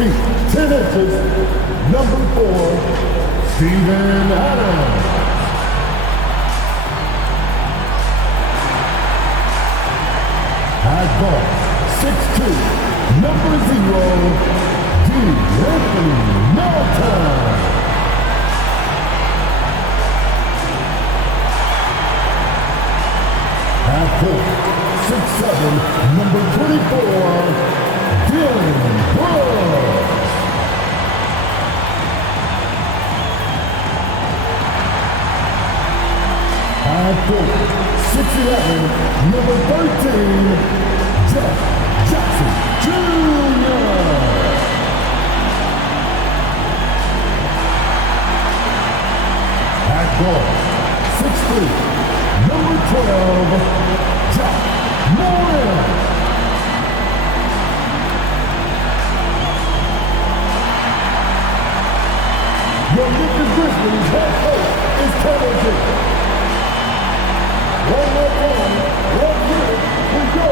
feet, 10 inches, number 4, Steven Adams. At guard, 6'2", number 0, Anthony Melton. At court, 6'7", number 24, Dylan Brooks. At court, 6'11", number 13, Jeff Jackson Jr. At guard, 6'3", number 12, Jack Morris. Your Memphis Grizzlies head coach is Kevin Durant. One more time, one here, we go,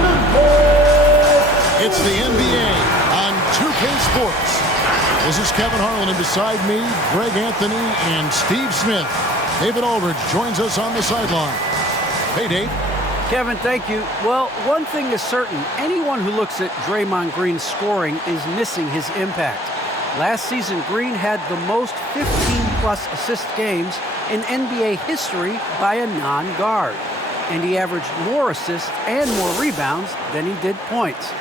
Memphis! It's the NBA on 2K Sports. This is Kevin Harlan, and beside me, Greg Anthony and Steve Smith. David Aldridge joins us on the sideline. Hey, Dave. Kevin, thank you. Well, one thing is certain. Anyone who looks at Draymond Green's scoring is missing his impact. Last season, Green had the most 15-plus assist games in NBA history by a non-guard. And he averaged more assists and more rebounds than he did points.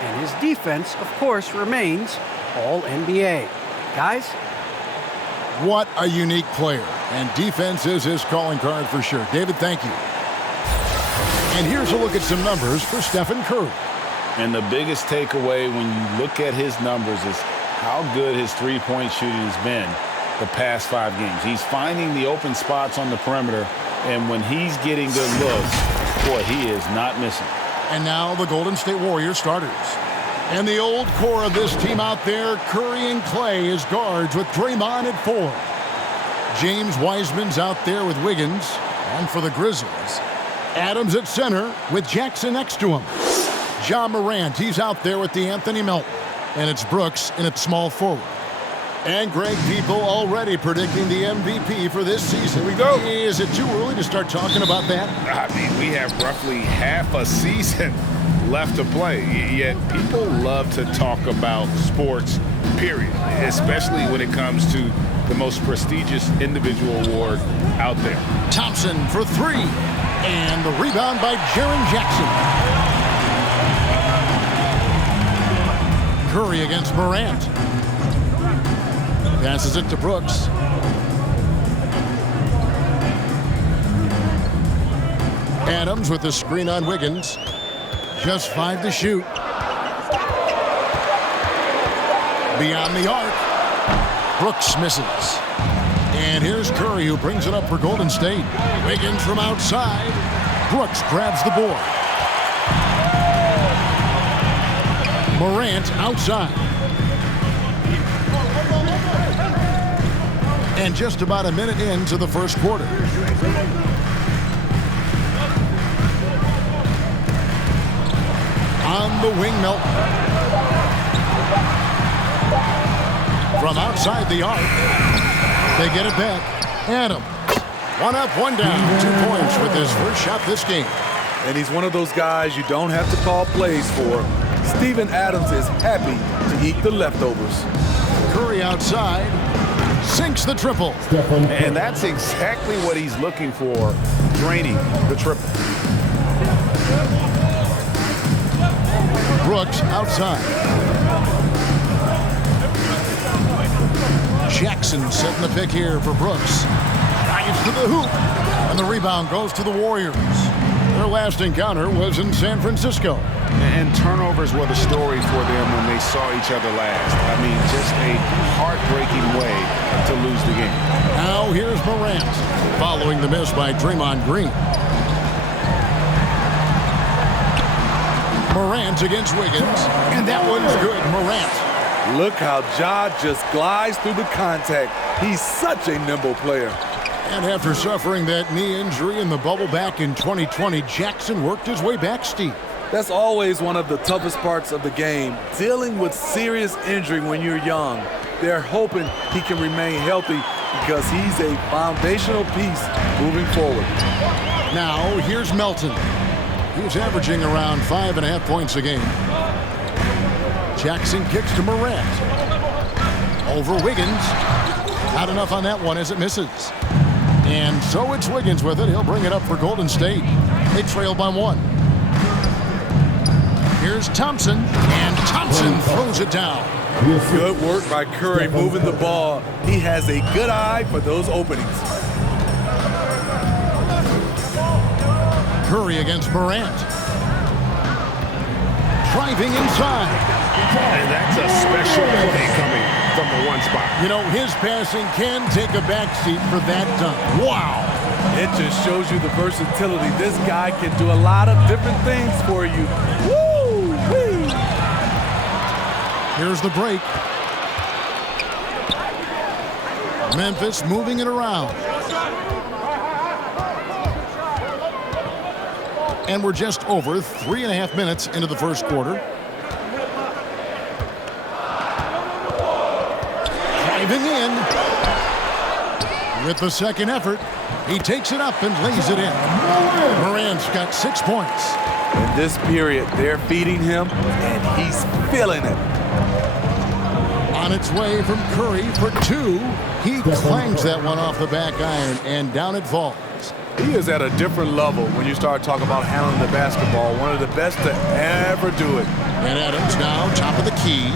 And his defense, of course, remains All-NBA. Guys? What a unique player. And defense is his calling card for sure. David, thank you. And here's a look at some numbers for Stephen Curry. And the biggest takeaway when you look at his numbers is how good his three-point shooting has been the past 5 games. He's finding the open spots on the perimeter, and when he's getting good looks, boy, he is not missing. And now the Golden State Warriors starters. And the old core of this team out there, Curry and Clay as guards with Draymond at 4. James Wiseman's out there with Wiggins. And for the Grizzlies, Adams at center with Jackson next to him. Ja Morant, he's out there with Anthony Melton. And it's Brooks in at small forward. And Greg, people already predicting the MVP for this season. Here we go. Is it too early to start talking about that? I mean, we have roughly half a season left to play, yet people love to talk about sports, period, especially when it comes to the most prestigious individual award out there. Thompson for 3, and the rebound by Jaren Jackson. Curry against Morant. Passes it to Brooks. Adams with the screen on Wiggins. Just 5 to shoot. Beyond the arc. Brooks misses. And here's Curry, who brings it up for Golden State. Wiggins from outside. Brooks grabs the board. Morant outside. And just about a minute into the first quarter. On the wing, Melton. From outside the arc. They get it back. Adams. 1 up, 1 down. 2 points with his first shot this game. And he's one of those guys you don't have to call plays for. Steven Adams is happy to eat the leftovers. Curry outside. Sinks the triple. And that's exactly what he's looking for, draining the triple. Brooks outside. Jackson setting the pick here for Brooks. Drives to the hoop. And the rebound goes to the Warriors. Their last encounter was in San Francisco. And turnovers were the story for them when they saw each other last. I mean, just a heartbreaking way to lose the game. Now here's Morant, following the miss by Draymond Green. Morant against Wiggins, and that one's good. Morant. Look how Ja just glides through the contact. He's such a nimble player. And after suffering that knee injury in the bubble back in 2020, Jackson worked his way back, Steve. That's always one of the toughest parts of the game, dealing with serious injury when you're young. They're hoping he can remain healthy because he's a foundational piece moving forward. Now, here's Melton. He's averaging around 5.5 points a game. Jackson kicks to Morant. Over Wiggins. Not enough on that one as it misses. And so it's Wiggins with it. He'll bring it up for Golden State. They trail by 1. Here's Thompson, and Thompson throws it down. Good work by Curry moving the ball. He has a good eye for those openings. Curry against Morant. Driving inside. And that's a special play coming from the one spot. You know, his passing can take a backseat for that dunk. Wow. It just shows you the versatility. This guy can do a lot of different things for you. Woo-wee. Here's the break. Memphis moving it around. And we're just over 3.5 minutes into the first quarter. Driving in. With the second effort, he takes it up and lays it in. Morant's got 6 points. In this period, they're feeding him, and he's feeling it. On its way from Curry for 2. He clangs that one off the back iron, and down it falls. He is at a different level when you start talking about handling the basketball. One of the best to ever do it. And Adams now top of the key.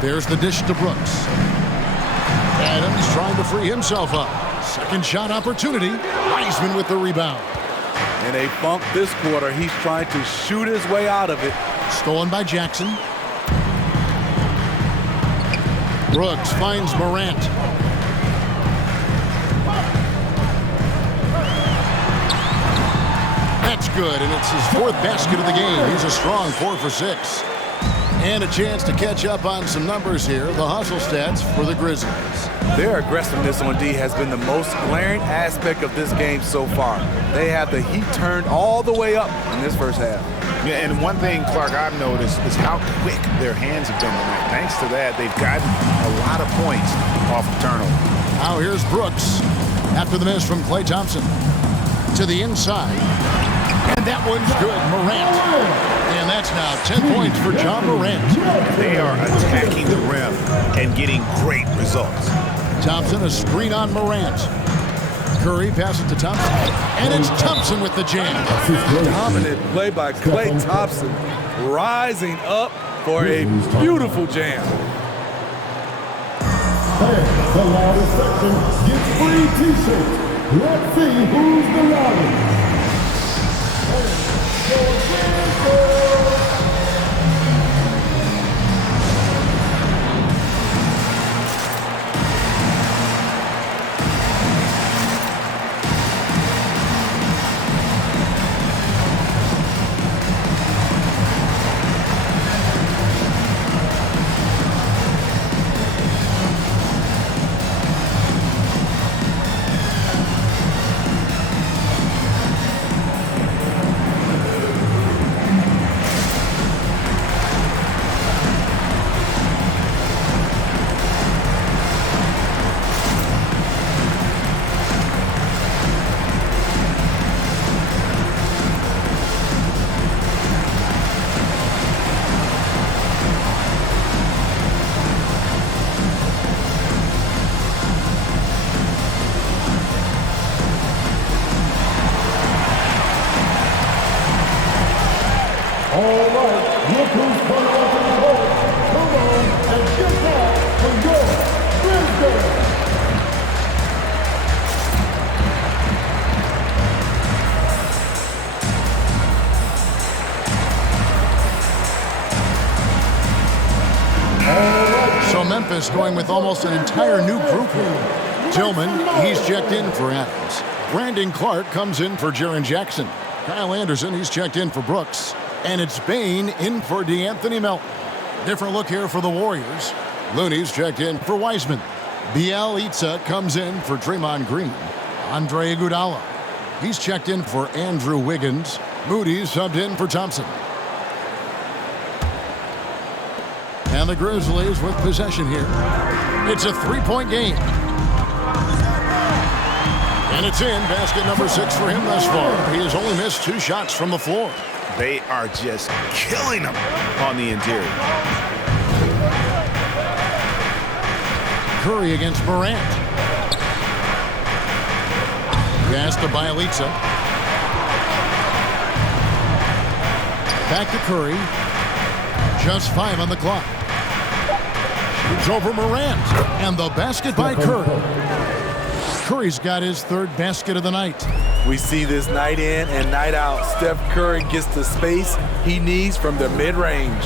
There's the dish to Brooks. Adams trying to free himself up. Second shot opportunity. Wiseman with the rebound. In a funk this quarter, he's trying to shoot his way out of it. Stolen by Jackson. Brooks finds Morant. That's good, and it's his 4th basket of the game. He's a strong 4 for 6. And a chance to catch up on some numbers here. The hustle stats for the Grizzlies. Their aggressiveness on D has been the most glaring aspect of this game so far. They have the heat turned all the way up in this first half. Yeah, and one thing, Clark, I've noticed is how quick their hands have been tonight. Thanks to that, they've gotten a lot of points off the turnover. Now here's Brooks after the miss from Klay Thompson. To the inside. And that one's good. Morant. And that's now 10 points for John Morant. They are attacking the rim and getting great results. Thompson, a screen on Morant. Curry passes to Thompson. And it's Thompson with the jam. Dominant play by Klay Thompson, rising up for a beautiful jam. And the loudest section gets free t-shirts. Let's see who's the loudest. Memphis going with almost an entire new group here. Tillman, he's checked in for Adams. Brandon Clark comes in for Jaren Jackson. Kyle Anderson, he's checked in for Brooks. And it's Bain in for DeAnthony Melton. Different look here for the Warriors. Looney's checked in for Wiseman. Biel Itza comes in for Draymond Green. Andre Iguodala. He's checked in for Andrew Wiggins. Moody subbed in for Thompson. And the Grizzlies with possession here. It's a three-point game. And it's in. Basket number 6 for him thus far. He has only missed 2 shots from the floor. They are just killing him on the interior. Curry against Morant. Pass to Bielitsa. Back to Curry. Just 5 on the clock. Shoots over Morant. And the basket by Curry. Curry's got his 3rd basket of the night. We see this night in and night out. Steph Curry gets the space he needs from the mid-range.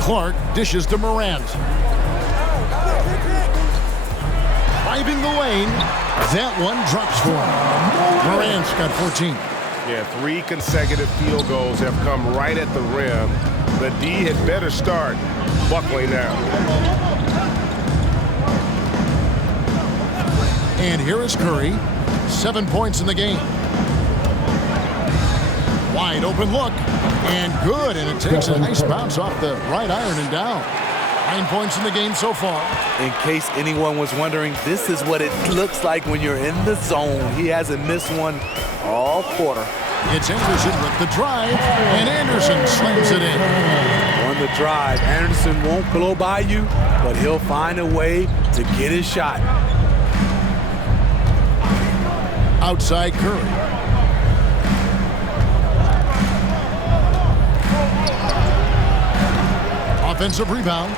Clark dishes to Morant. Driving the lane. That one drops for him. Morant's got 14. Yeah, 3 consecutive field goals have come right at the rim. The D had better start buckling down. And here is Curry. 7 points in the game. Wide open look. And good. And it takes a nice bounce off the right iron and down. 9 points in the game so far. In case anyone was wondering, this is what it looks like when you're in the zone. He hasn't missed one all quarter. It's Anderson with the drive. And Anderson slams it in. On the drive, Anderson won't blow by you, but he'll find a way to get his shot. Outside Curry. Offensive rebound.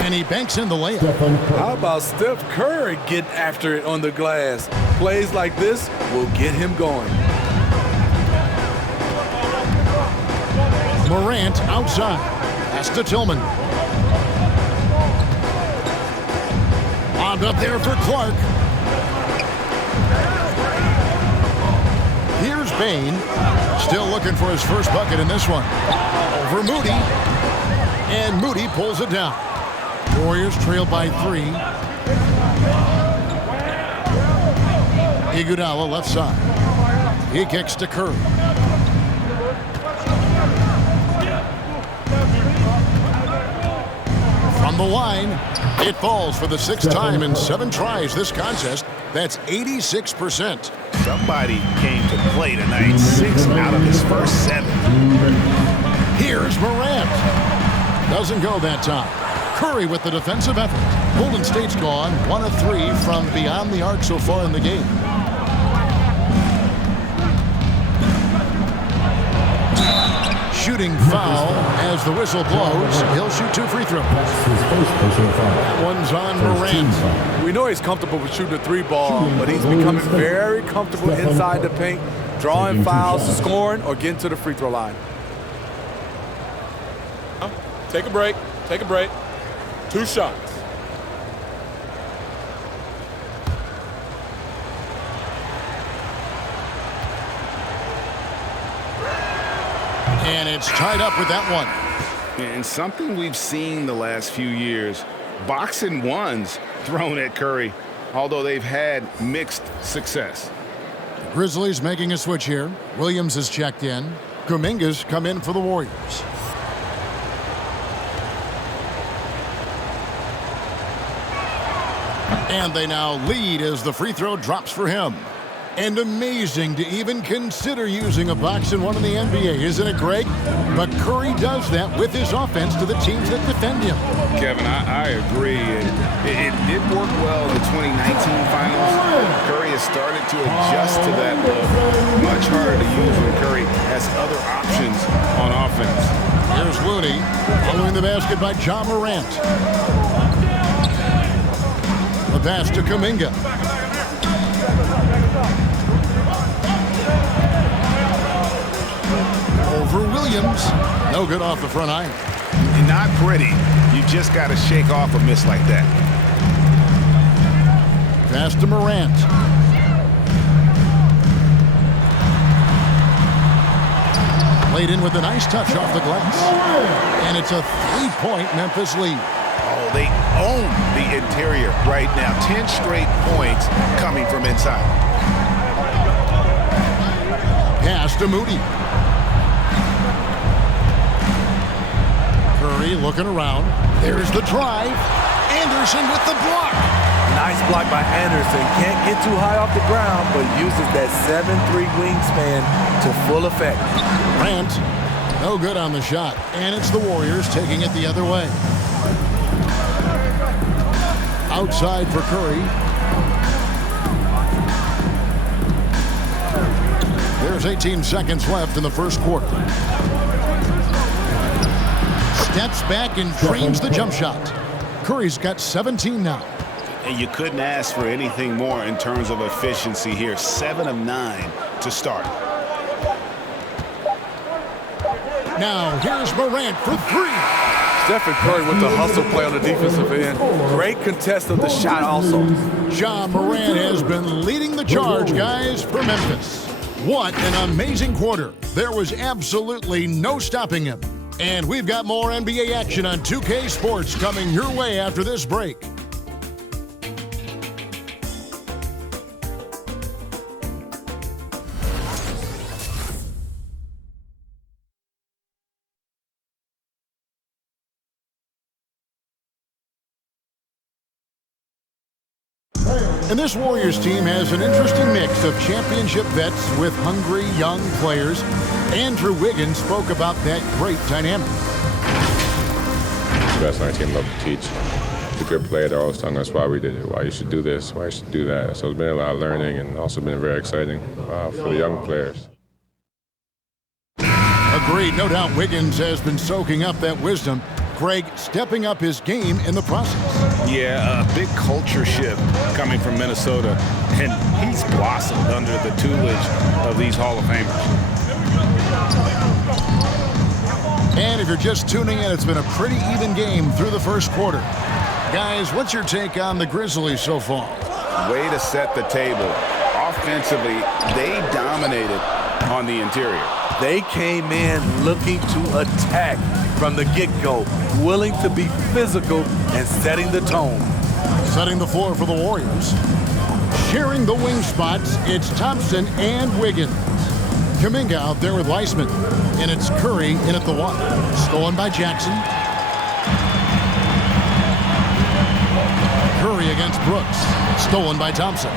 And he banks in the layup. How about Steph Curry getting after it on the glass? Plays like this will get him going. Morant outside. Pass to Tillman. Bombed up there for Clark. Here's Bain. Still looking for his first bucket in this one. Over Moody. And Moody pulls it down. Warriors trail by 3. Iguodala left side. He kicks to Curry. From the line, it falls for the 6th time in 7 tries this contest. That's 86%. Somebody came to play tonight. 6 out of his first 7. Here's Morant. Doesn't go that time. Curry with the defensive effort. Golden State's gone 1 of 3 from beyond the arc so far in the game. Shooting foul as the whistle blows. He'll shoot 2 free throws. That one's on Morant. We know he's comfortable with shooting the 3 ball, but he's becoming very comfortable inside the paint, drawing fouls, scoring, or getting to the free throw line. Take a break. Take a break. 2 shots. And it's tied up with that one. And something we've seen the last few years, boxing ones thrown at Curry, although they've had mixed success. The Grizzlies making a switch here. Williams is checked in. Kuminga's come in for the Warriors. And they now lead as the free throw drops for him. And amazing to even consider using a box and one in the NBA, isn't it, Greg? But Curry does that with his offense to the teams that defend him. Kevin, I agree. It did work well in the 2019 finals. Curry has started to adjust to that look. Much harder to use when Curry has other options on offense. Here's Looney following the basket by Ja Morant. The pass to Kuminga. Over Williams. No good off the front iron. Not pretty. You just got to shake off a miss like that. Pass to Morant. Laid in with a nice touch off the glass. And it's a 3-point Memphis lead. Oh, they own the interior right now. 10 straight points coming from inside. Pass to Moody. Curry looking around. There's the drive. Anderson with the block. Nice block by Anderson. Can't get too high off the ground, but uses that 7'3" wingspan to full effect. Durant, no good on the shot. And it's the Warriors taking it the other way. Outside for Curry. There's 18 seconds left in the first quarter. Steps back and drains the jump shot. Curry's got 17 now. And you couldn't ask for anything more in terms of efficiency here. 7 of 9 to start. Now here's Morant for three. Stephen Curry with the hustle play on the defensive end. Great contest of the shot also. Ja Morant has been leading the charge, guys, for Memphis. What an amazing quarter. There was absolutely no stopping him. And we've got more NBA action on 2K Sports coming your way after this break. And this Warriors team has an interesting mix of championship vets with hungry young players. Andrew Wiggins spoke about that great dynamic. The best on our team love to teach. The good player, they're always telling us why we did it, why you should do this, why you should do that. So it's been a lot of learning and also been very exciting for the young players. Agreed. No doubt Wiggins has been soaking up that wisdom. Greg stepping up his game in the process. Yeah, a big culture shift coming from Minnesota, and he's blossomed under the tutelage of these Hall of Famers. And if you're just tuning in, it's been a pretty even game through the first quarter. Guys, what's your take on the Grizzlies so far? Way to set the table. Offensively, they dominated on the interior. They came in looking to attack from the get-go, willing to be physical and setting the tone. Setting the floor for the Warriors. Sharing the wing spots, it's Thompson and Wiggins. Kuminga out there with Weissman. And it's Curry in at the one. Stolen by Jackson. Curry against Brooks. Stolen by Thompson.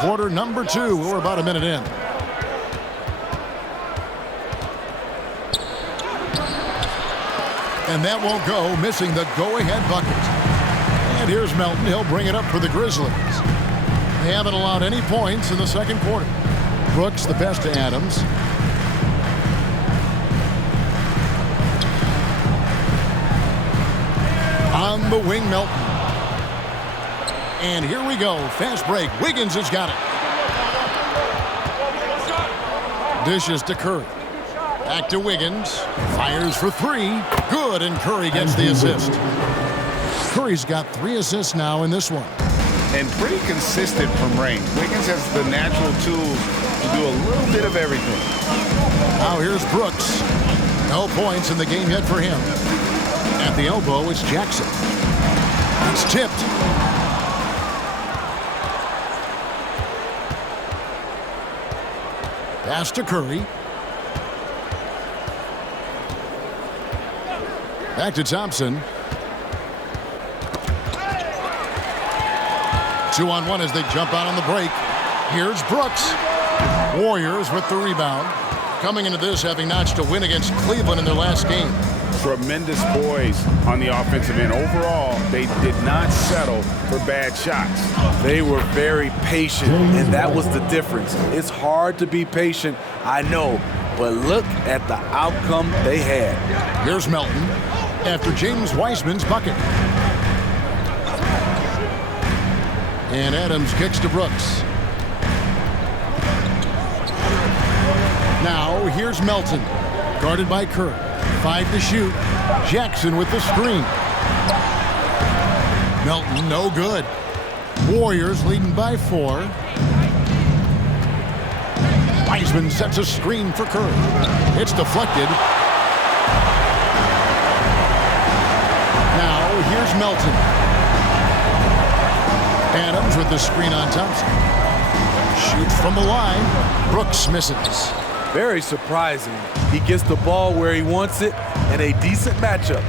Quarter number 2. We're about a minute in. And that won't go, missing the go-ahead bucket. And here's Melton. He'll bring it up for the Grizzlies. They haven't allowed any points in the second quarter. Brooks the best to Adams. On the wing, Melton. And here we go. Fast break. Wiggins has got it. Dishes to Curry. Back to Wiggins. Fires for three. Good, and Curry gets the assist. Curry's got 3 assists now in this one. And pretty consistent from range. Wiggins has the natural tools to do a little bit of everything. Now here's Brooks. No points in the game yet for him. At the elbow, it's Jackson. It's tipped. Pass to Curry. Back to Thompson. 2-on-1 as they jump out on the break. Here's Brooks. Warriors with the rebound. Coming into this having notched a win against Cleveland in their last game. Tremendous poise on the offensive end. Overall, they did not settle for bad shots. They were very patient, and that was the difference. It's hard to be patient, I know, but look at the outcome they had. Here's Melton after James Wiseman's bucket. And Adams kicks to Brooks. Now here's Melton, guarded by Curry. 5 to shoot. Jackson with the screen. Melton, no good. Warriors leading by 4. Wiseman sets a screen for Curry. It's deflected. Melton. Adams with the screen on Thompson. Shoots from the line. Brooks misses. Very surprising. He gets the ball where he wants it in a decent matchup.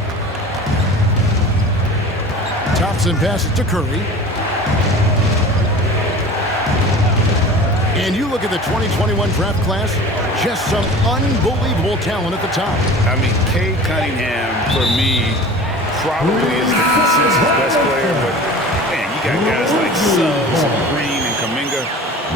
Thompson passes to Curry. And you look at the 2021 draft class, just some unbelievable talent at the top. I mean, Cade Cunningham, for me, probably is the consensus best player. But, man, you got guys like Suggs and Green and Kuminga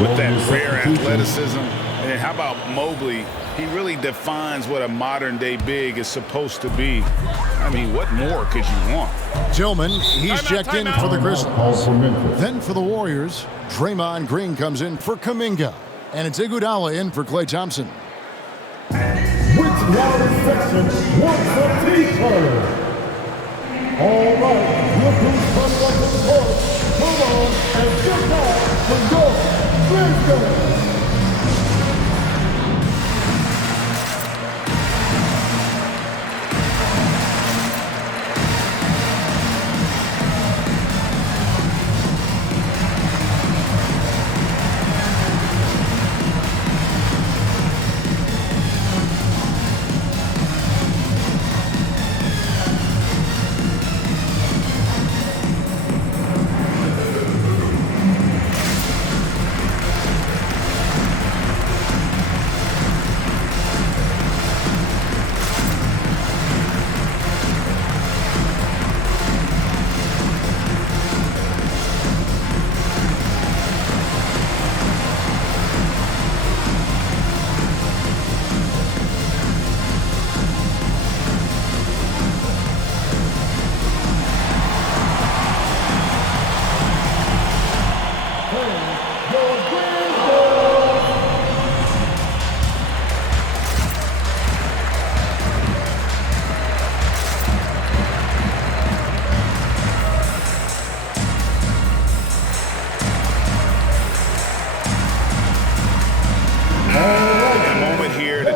with that rare athleticism. And how about Mobley? He really defines what a modern-day big is supposed to be. I mean, what more could you want? Tillman, he's checked in for the Grizzlies. Then for the Warriors, Draymond Green comes in for Kuminga. And it's Iguodala in for Klay Thompson. Which Warriors section wants a T-shirt? All right, look who's coming up to the court. Come on and get back to your Grizzlies.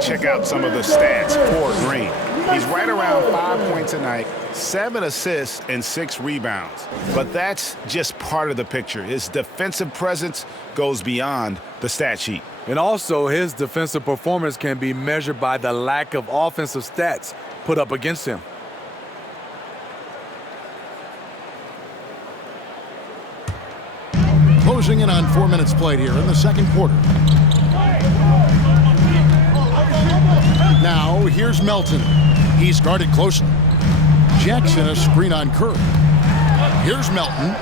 Check out some of the stats for Green. He's right around 5 points a night, 7 assists, and 6 rebounds. But that's just part of the picture. His defensive presence goes beyond the stat sheet. And also, his defensive performance can be measured by the lack of offensive stats put up against him. Closing in on 4 minutes played here in the second quarter. Now, here's Melton. He's guarded closely. Jackson a screen on Curry. Here's Melton.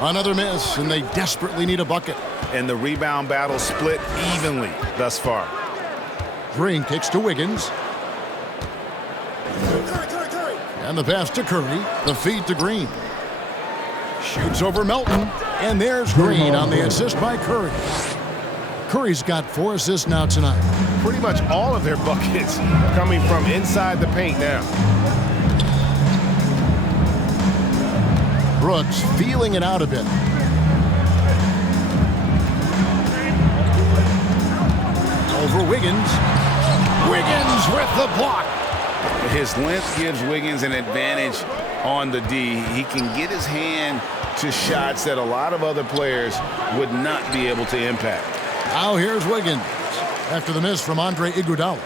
Another miss, and they desperately need a bucket. And the rebound battle split evenly thus far. Green kicks to Wiggins. And the pass to Curry. The feed to Green. Shoots over Melton. And there's Green on the assist by Curry. Curry's got 4 assists now tonight. Pretty much all of their buckets coming from inside the paint now. Brooks feeling it out a bit. Over Wiggins. Wiggins with the block. His length gives Wiggins an advantage on the D. He can get his hand to shots that a lot of other players would not be able to impact. Now here's Wiggins after the miss from Andre Iguodala.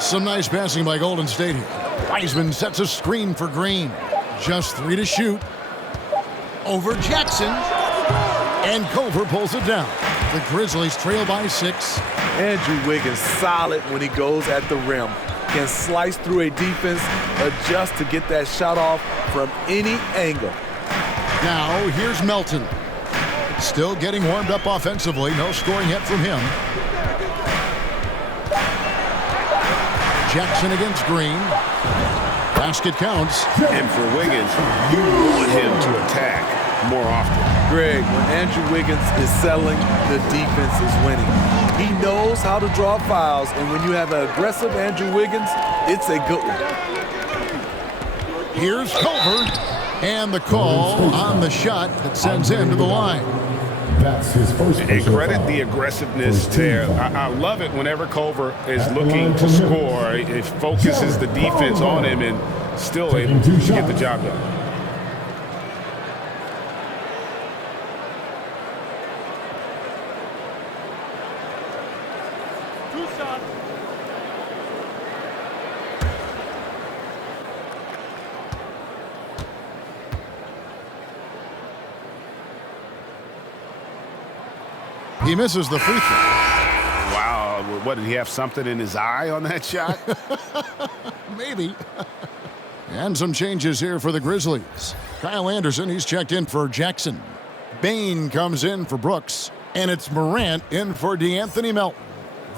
Some nice passing by Golden State here. Wiseman sets a screen for Green. Just 3 to shoot. Over Jackson. And Culver pulls it down. The Grizzlies trail by 6. Andrew Wiggins solid when he goes at the rim. Can slice through a defense, adjust to get that shot off from any angle. Now here's Melton. Still getting warmed up offensively. No scoring yet from him. Jackson against Green. Basket counts. And for Wiggins, you want him to attack more often. Greg, when Andrew Wiggins is settling, the defense is winning. He knows how to draw fouls, and when you have an aggressive Andrew Wiggins, it's a good one. Here's Culver. And the call on the shot that sends him to the line. That's his first. And credit the aggressiveness there. I love it whenever Culver is looking to score. It focuses the defense on him, and still able to get the job done. He misses the free throw. Wow, what, did he have something in his eye on that shot? Maybe. And some changes here for the Grizzlies. Kyle Anderson, he's checked in for Jackson. Bain comes in for Brooks. And it's Morant in for DeAnthony Melton.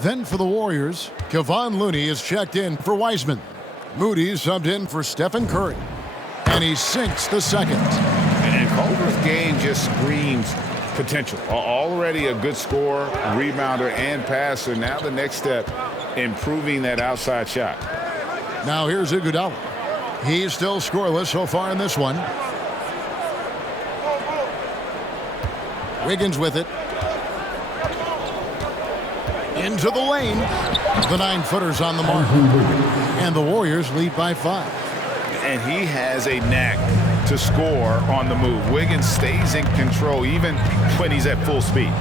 Then for the Warriors, Kevon Looney is checked in for Wiseman. Moody subbed in for Stephen Curry. And he sinks the second. And Culver's game just screams potential. Already a good scorer, rebounder, and passer. Now the next step, improving that outside shot. Now here's Iguodala. He's still scoreless so far in this one. Wiggins with it. Into the lane. The 9-footer's on the mark. And the Warriors lead by 5. And he has a knack to score on the move. Wiggins stays in control even when he's at full speed.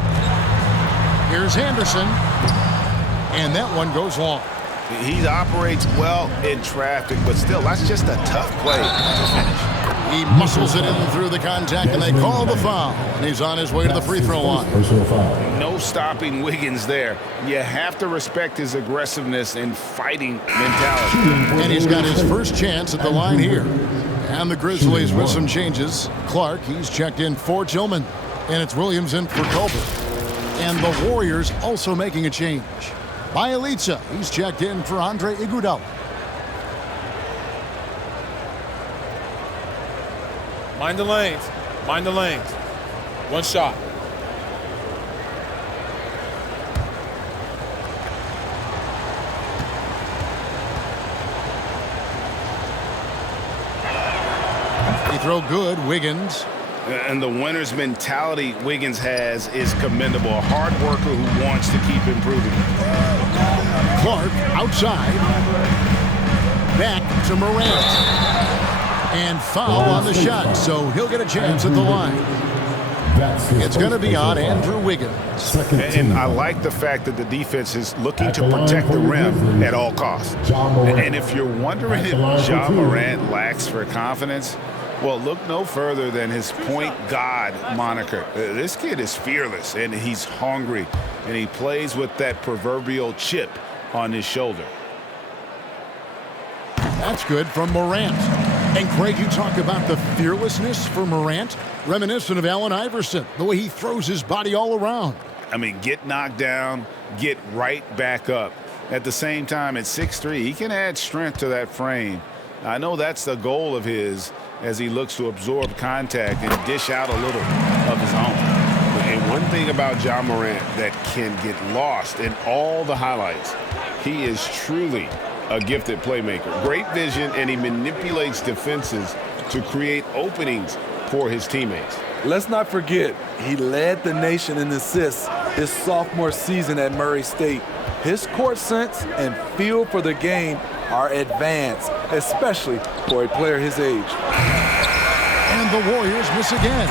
Here's Anderson. And that one goes long. He operates well in traffic, but still, that's just a tough play to finish. He muscles it in through the contact, and they call the foul. And he's on his way to the free throw line. No stopping Wiggins there. You have to respect his aggressiveness and fighting mentality. And he's got his first chance at the line here. And the Grizzlies with some changes. Clark, he's checked in for Tillman. And it's Williams in for Culver. And the Warriors also making a change. Bielitsa, he's checked in for Andre Iguodala. Mind the lanes. Mind the lanes. One shot. He throw good, Wiggins. And the winner's mentality Wiggins has is commendable. A hard worker who wants to keep improving. Clark outside. Back to Morant. And foul on the shot, so he'll get a chance at the line. It's going to be on Andrew Wiggins. And I like the fact that the defense is looking to protect the rim at all costs. And if you're wondering if Ja Morant lacks for confidence, well, look no further than his point guard moniker. This kid is fearless, and he's hungry, and he plays with that proverbial chip on his shoulder. That's good from Morant. And Craig, you talk about the fearlessness for Morant, reminiscent of Allen Iverson, the way he throws his body all around. I mean, get knocked down, get right back up. At the same time, at 6'3", he can add strength to that frame. I know that's the goal of his as he looks to absorb contact and dish out a little of his own. And one thing about Ja Morant that can get lost in all the highlights, he is truly a gifted playmaker. Great vision, and he manipulates defenses to create openings for his teammates. Let's not forget, he led the nation in assists his sophomore season at Murray State. His court sense and feel for the game are advanced, especially for a player his age. And the Warriors miss again.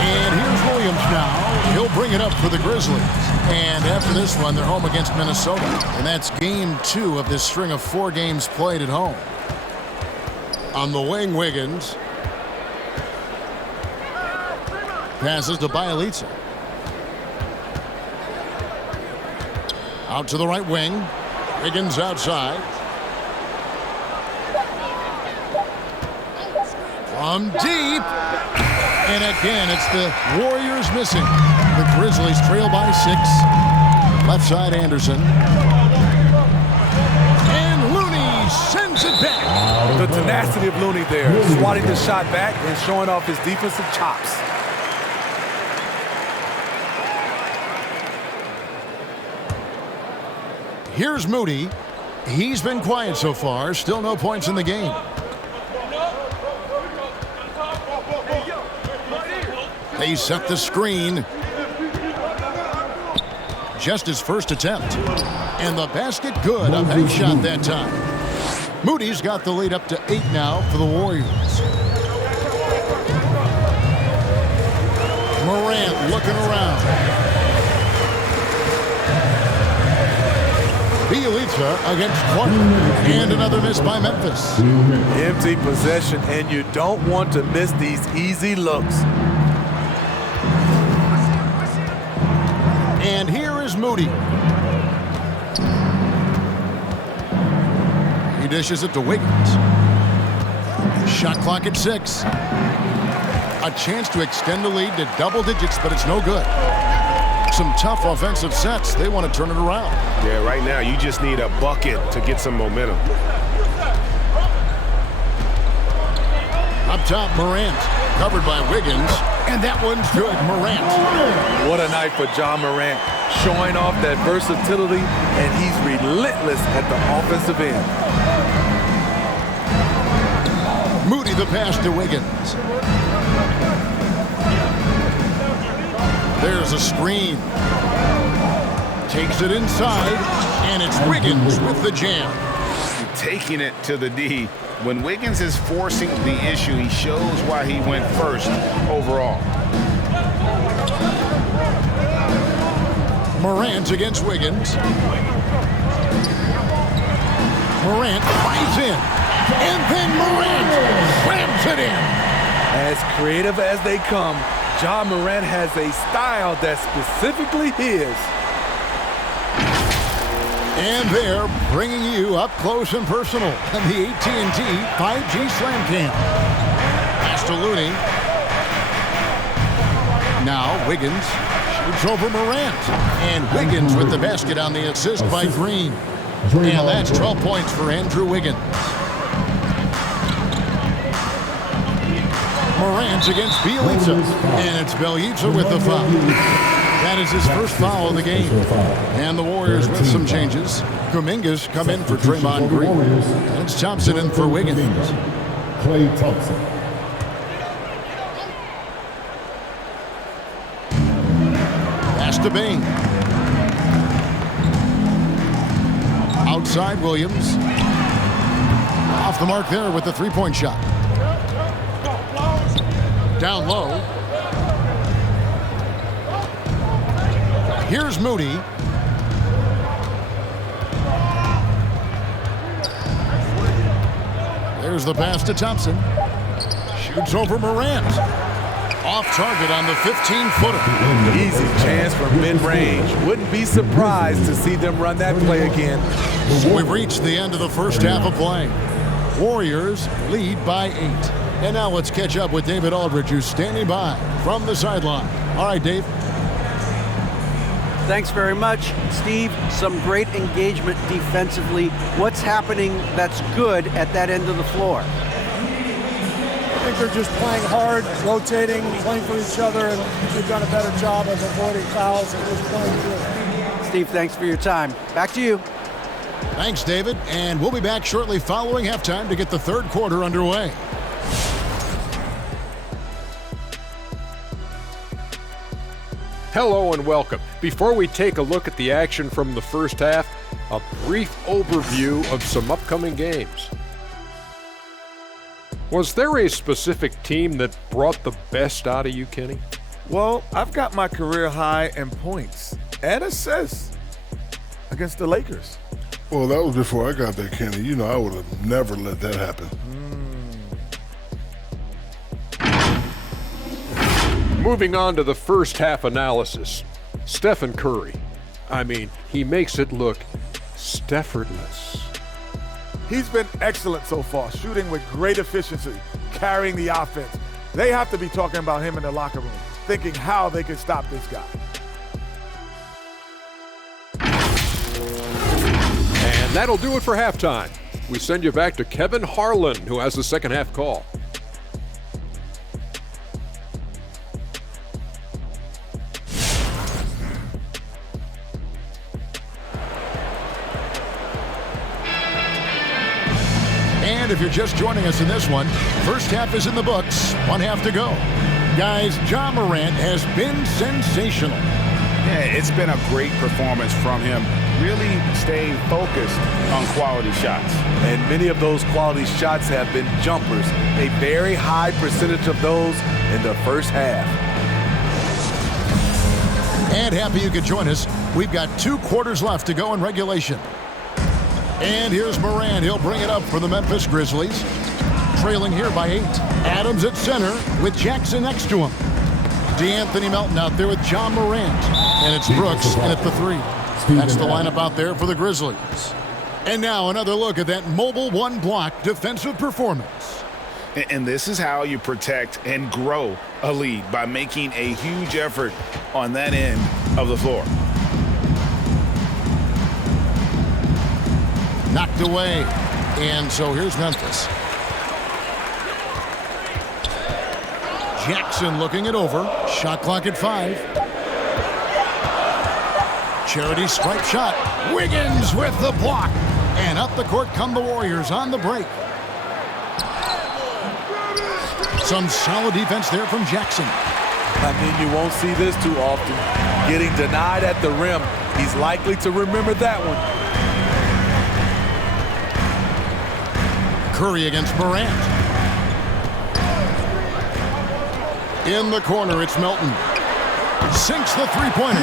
And here's Williams now. He'll bring it up for the Grizzlies. And after this one, they're home against Minnesota. And that's game 2 of this string of 4 games played at home. On the wing, Wiggins. Passes to Bielitsa. Out to the right wing. Wiggins outside. From deep. And again, it's the Warriors missing. The Grizzlies trail by 6. Left side, Anderson. And Looney sends it back. The tenacity of Looney there, swatting the shot back and showing off his defensive chops. Here's Moody. He's been quiet so far. Still no points in the game. They set the screen. Just his first attempt. And the basket good. A big shot that time. Moody's got the lead up to 8 now for the Warriors. Morant looking around. Bielitsa against Clark. And another miss by Memphis. Empty possession, and you don't want to miss these easy looks. And here is Moody. He dishes it to Wiggins. Shot clock at 6. A chance to extend the lead to double digits, but it's no good. Some tough offensive sets. They want to turn it around. Yeah, right now you just need a bucket to get some momentum. Up top, Morant. Covered by Wiggins. And that one's good. Morant. What a night for John Morant. Showing off that versatility, and he's relentless at the offensive end. Moody the pass to Wiggins. There's a screen. Takes it inside, and it's Wiggins with the jam. Taking it to the D. When Wiggins is forcing the issue, he shows why he went first overall. Morant against Wiggins. Morant flies in. And then Morant slams it in. As creative as they come, John Morant has a style that's specifically his. And they're bringing you up close and personal on the AT&T 5G Slam Cam. Pass to Looney. Now Wiggins shoots over Morant. And Wiggins with the basket on the assist by Green. And that's 12 points for Andrew Wiggins. Morant against Bielitsa. And it's Bielitsa with the foul. That is his first foul of the game. And the Warriors with some changes. Kuminga's come in for Draymond Green. And it's Thompson in for Wiggins. Klay Thompson. Pass to Bain. Outside Williams. Off the mark there with the three-point shot. Down low. Here's Moody. There's the pass to Thompson. Shoots over Morant. Off target on the 15-footer. Easy chance from mid-range. Wouldn't be surprised to see them run that play again. So we've reached the end of the first half of play. Warriors lead by 8. And now let's catch up with David Aldridge, who's standing by from the sideline. All right, Dave. Thanks very much, Steve. Some great engagement defensively. What's happening that's good at that end of the floor? I think they're just playing hard, rotating, playing for each other, and they've done a better job of avoiding fouls and just playing good. Steve, thanks for your time. Back to you. Thanks, David. And we'll be back shortly following halftime to get the third quarter underway. Hello and welcome. Before we take a look at the action from the first half, a brief overview of some upcoming games. Was there a specific team that brought the best out of you, Kenny? Well, I've got my career high in points and assists against the Lakers. Well, that was before I got there, Kenny. You know, I would have never let that happen. Moving on to the first half analysis. Stephen Curry. I mean, he makes it look Steffordless. He's been excellent so far, shooting with great efficiency, carrying the offense. They have to be talking about him in the locker room, thinking how they can stop this guy. And that'll do it for halftime. We send you back to Kevin Harlan, who has the second half call. And if you're just joining us in this one, first half is in the books, one half to go. Guys, Ja Morant has been sensational. Yeah, it's been a great performance from him, really staying focused on quality shots. And many of those quality shots have been jumpers, a very high percentage of those in the first half. And happy you could join us. We've got 2 quarters left to go in regulation. And here's Morant. He'll bring it up for the Memphis Grizzlies. Trailing here by 8. Adams at center with Jackson next to him. DeAnthony Melton out there with John Morant. And it's Brooks in at the 3. That's the lineup out there for the Grizzlies. And now another look at that mobile one-block defensive performance. And this is how you protect and grow a lead, by making a huge effort on that end of the floor. Knocked away. And so here's Memphis. Jackson looking it over. Shot clock at 5. Charity stripe shot. Wiggins with the block. And up the court come the Warriors on the break. Some solid defense there from Jackson. I mean, you won't see this too often. Getting denied at the rim. He's likely to remember that one. Curry against Morant. In the corner, it's Melton. Sinks the three-pointer.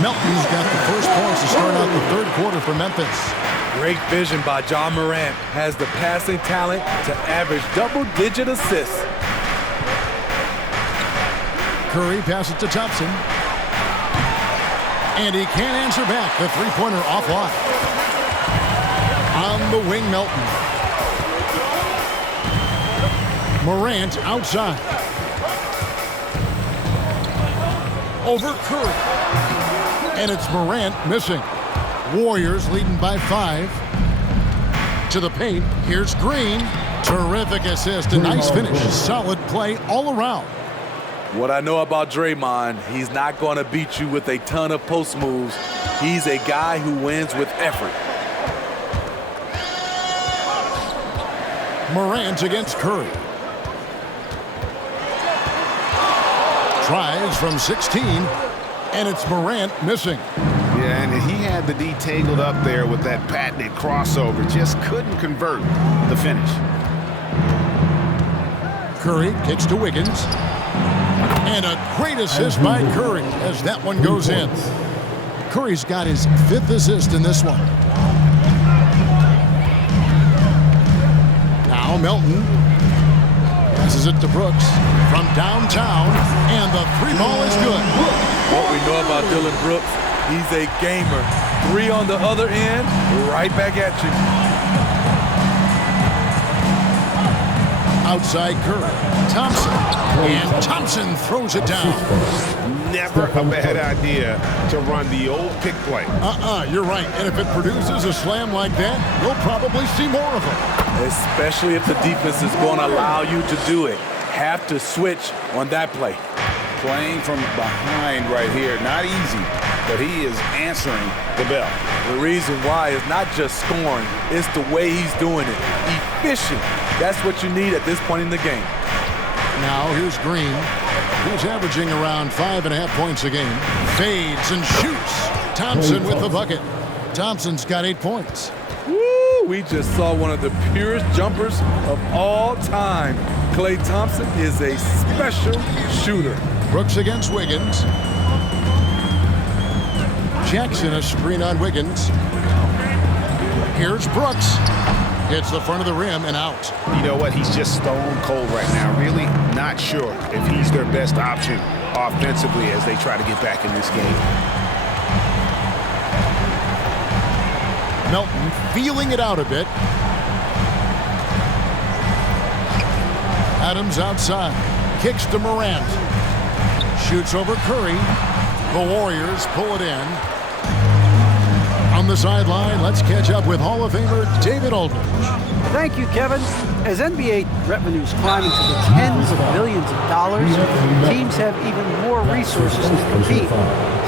Melton's got the first points to start out the third quarter for Memphis. Great vision by John Morant. Has the passing talent to average double-digit assists. Curry passes to Thompson. And he can't answer back. The three-pointer offline. On the wing, Melton. Morant outside. Over Curry. And it's Morant missing. Warriors leading by 5. To the paint. Here's Green. Terrific assist. A nice finish. Solid play all around. What I know about Draymond, he's not going to beat you with a ton of post moves. He's a guy who wins with effort. Morant against Curry. Tries from 16, and it's Morant missing. Yeah, and he had the D tangled up there with that patented crossover. Just couldn't convert the finish. Curry kicks to Wiggins. And a great assist by Curry as that one goes in. Curry's got his 5th assist in this one. Now Melton passes it to Brooks from downtown, and the 3-ball is good. What we know about Dillon Brooks, he's a gamer. 3 on the other end, right back at you. Outside Curry. Thompson. And Thompson throws it down. Never a bad idea to run the old pick play. You're right. And if it produces a slam like that, you'll probably see more of them. Especially if the defense is going to allow you to do it. Have to switch on that play. Playing from behind right here. Not easy, but he is answering the bell. The reason why is not just scoring. It's the way he's doing it. Efficient. That's what you need at this point in the game. Now here's Green. He's averaging around 5.5 points a game. Fades and shoots. Thompson with the bucket. Thompson's got 8 points. Woo! We just saw one of the purest jumpers of all time. Klay Thompson is a special shooter. Brooks against Wiggins. Jackson a screen on Wiggins. Here's Brooks. Hits the front of the rim and out. You know what? He's just stone cold right now. Really not sure if he's their best option offensively as they try to get back in this game. Melton feeling it out a bit. Adams outside. Kicks to Morant. Shoots over Curry. The Warriors pull it in. On the sideline, let's catch up with Hall of Famer David Aldridge. Thank you, Kevin. As NBA revenues climb into the tens of millions of dollars, teams have even more resources to compete.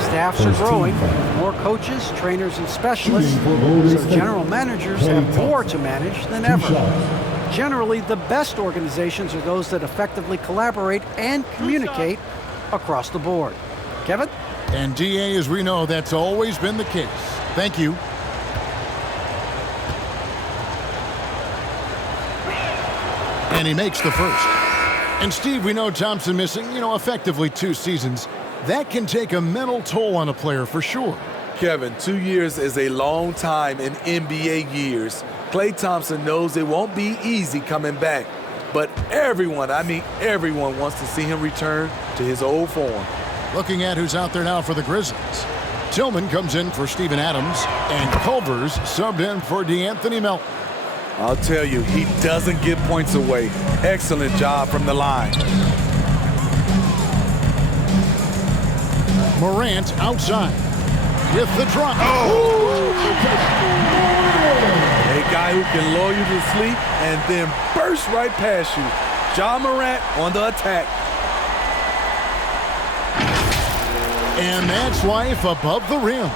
Staffs are growing, with more coaches, trainers, and specialists, so general managers have more to manage than ever. Generally, the best organizations are those that effectively collaborate and communicate across the board. Kevin? And DA, as we know, that's always been the case. Thank you. And he makes the first. And Steve, we know Thompson missing, effectively 2 seasons. That can take a mental toll on a player for sure. Kevin, 2 years is a long time in NBA years. Klay Thompson knows it won't be easy coming back. But everyone wants to see him return to his old form. Looking at who's out there now for the Grizzlies. Tillman comes in for Steven Adams, and Culver's subbed in for DeAnthony Melton. I'll tell you, he doesn't give points away. Excellent job from the line. Morant outside with the drop. A guy who can lull you to sleep and then burst right past you. Ja Morant on the attack. And that's life above the rim,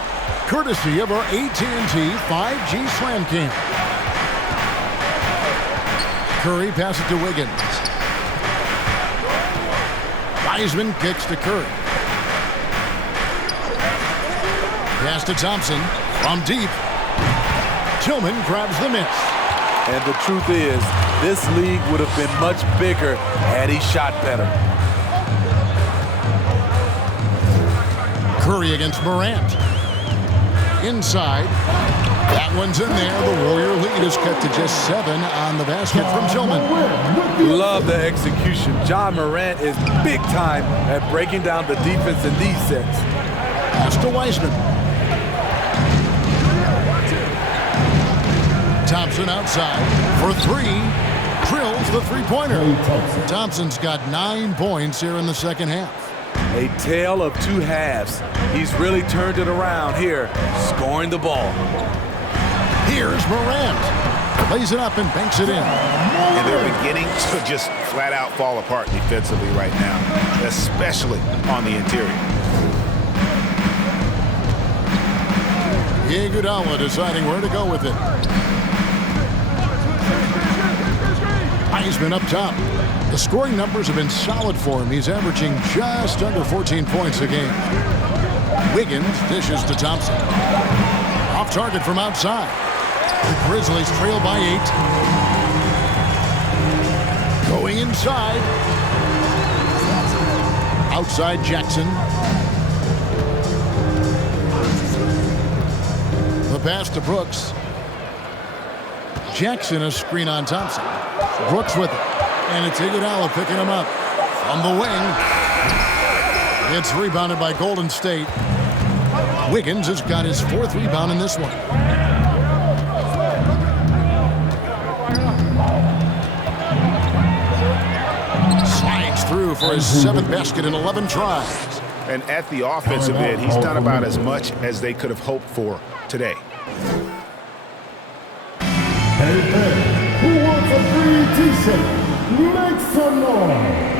courtesy of our AT&T 5G Slam Cam. Curry passes to Wiggins. Wiseman kicks to Curry. Pass to Thompson from deep. Tillman grabs the miss. And the truth is, this league would have been much bigger had he shot better. Curry against Morant. Inside. That one's in there. The Warrior lead is cut to just 7 on the basket from Tillman. Love the execution. Ja Morant is big time at breaking down the defense in these sets. Pass to Wiseman. Thompson outside for 3. Drills the three-pointer. Thompson's got 9 points here in the second half. A tale of 2 halves. He's really turned it around here, scoring the ball. Here's Morant. Plays it up and banks it in. And they're beginning to just flat out fall apart defensively right now, especially on the interior. Iguodala deciding where to go with it. Wiseman up top. The scoring numbers have been solid for him. He's averaging just under 14 points a game. Wiggins dishes to Thompson. Off target from outside. The Grizzlies trail by 8. Going inside. Outside Jackson. The pass to Brooks. Jackson a screen on Thompson. Brooks with it. And it's Iguodala picking him up from the wing. It's rebounded by Golden State. Wiggins has got his 4th rebound in this one. Slides through for his 7th basket in 11 tries. And at the offensive end, he's done about as much as they could have hoped for today. Hey, who wants a free t-shirt? Make some noise!